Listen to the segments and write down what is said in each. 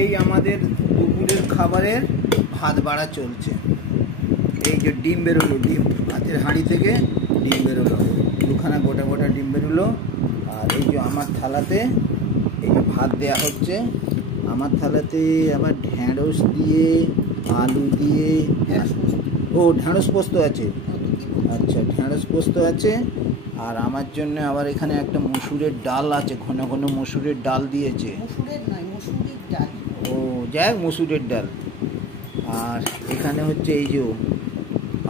এই আমাদের দুপুরের খাবারের ভাত বাড়া চলছে। এই যে ডিম বেরোলো, ডিম ভাতের হাঁড়ি থেকে ডিম বেরোলো, দুখানা গোটা গোটা ডিম বেরোলো। আর এই যে আমার থালাতে এই যে ভাত দেয়া হচ্ছে। আমার থালাতে আবার ঢ্যাঁড়স দিয়ে, আলু দিয়ে, ও ঢ্যাঁড়স পোস্ত আছে, আচ্ছা ঢ্যাঁড়স পোস্ত আছে। আর আমার জন্য আবার এখানে একটা মসুরের ডাল আছে, ঘন ঘন মসুরের ডাল দিয়েছে। ও যাই হোক, মসুরের ডাল। আর এখানে হচ্ছে এই যে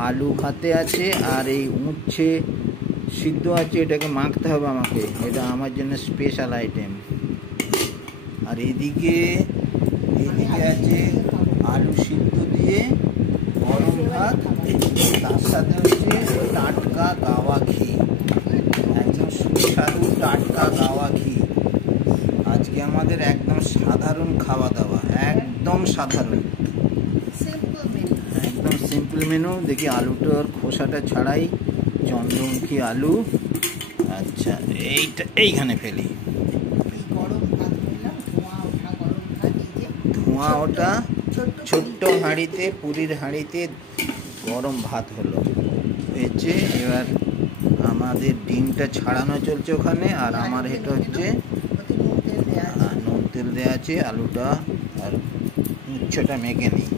আলু ভাতে আছে, আর এই উচ্ছে সিদ্ধ আছে, এটাকে মাখতে হবে আমাকে, এটা আমার জন্য স্পেশাল আইটেম। আর এদিকে আছে আলু সিদ্ধ দিয়ে গরম ভাত, তার সাথে হচ্ছে টাটকা গাওয়া ঘি, একদম সুস্বাদু টাটকা গাওয়া ঘি। আজকে আমাদের একদম সাধারণ খাওয়া দাওয়া, একদম সাধারণ, একদম সিম্পল মেনু। দেখি আলুটার খোসাটা ছাড়াই, চন্দ্রমুখী আলু। আচ্ছা এইটা এইখানে ফেলি, ধোঁয়া ওটা ছোট্ট হাঁড়িতে, পুরীর হাঁড়িতে গরম ভাত হলো হয়েছে। এবার আমাদের ডিমটা ছাড়ানো চলছে ওখানে, আর আমার এটা হচ্ছে নুন তেল দেওয়া আছে, আলুটা আর উচ্ছটা মেখে নিই।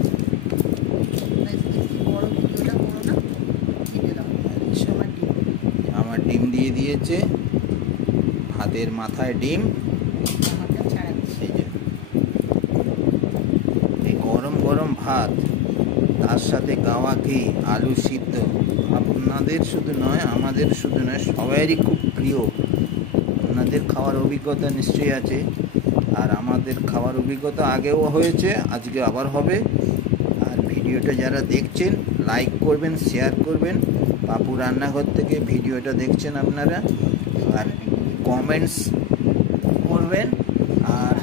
আচ্ছা আমার ডিম দিয়ে দিয়েছে, ভাতের মাথায় ডিম। এই গরম গরম ভাত, তার সাথে গাওয়া ঘি, আলু সিদ্ধ, আপনাদের শুধু নয়, আমাদের শুধু নয়, সবারই খুব প্রিয়। আপনাদের খাওয়ার অভিজ্ঞতা নিশ্চয়ই আছে, আর আমাদের খাওয়ার অভিজ্ঞতা আগেও হয়েছে, আজকে আবার হবে। আর ভিডিওটা যারা দেখছেন লাইক করবেন, শেয়ার করবেন। পাপু রান্নাঘর থেকে ভিডিওটা দেখছেন আপনারা, আর কমেন্টস করবেন। আর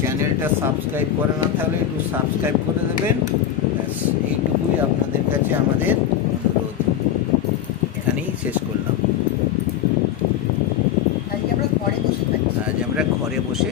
চ্যানেলটা সাবস্ক্রাইব করে না থাকলে একটু সাবস্ক্রাইব করে দেবেন। ব্যাস এইটুকুই আপনাদের কাছে আমাদের অনুরোধ। এখানেই শেষ করলাম। আজ আমরা ঘরে বসে